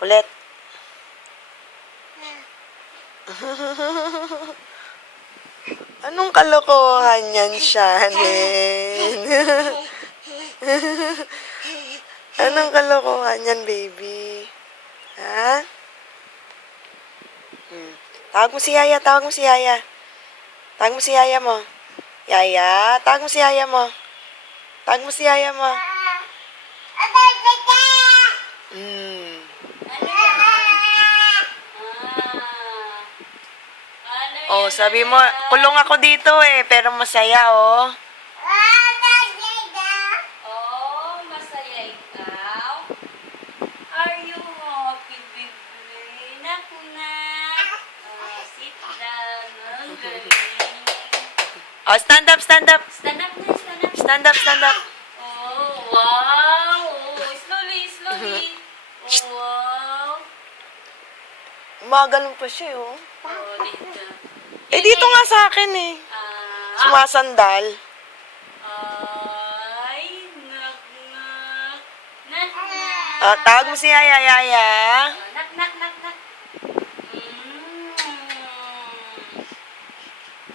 Kulit. Anong kalokohan yan, Shannon? Anong kalokohan yan, baby? Ha? Tawag mo si Yaya, tawag mo si Yaya. Tawag mo si Yaya mo. Yaya, tawag mo si Yaya mo. Tawag mo si Yaya mo. Oh, sabi mo, kulong ako dito eh, pero masaya oh. Oh, masaya ikaw? Are you happy, baby? Nak-nak. Sit down. Ang galing. Oh, stand up, stand up. Stand up na, stand up. Stand up, stand up. Oh, wow. Oh, slowly, slowly. Oh, wow. Umagalong pa siya oh. Oh, dito. Eh, dito nga sa akin eh. Sumasandal. Ay, nak-nak. Nak-nak. Tawag mo si Yaya, Yaya.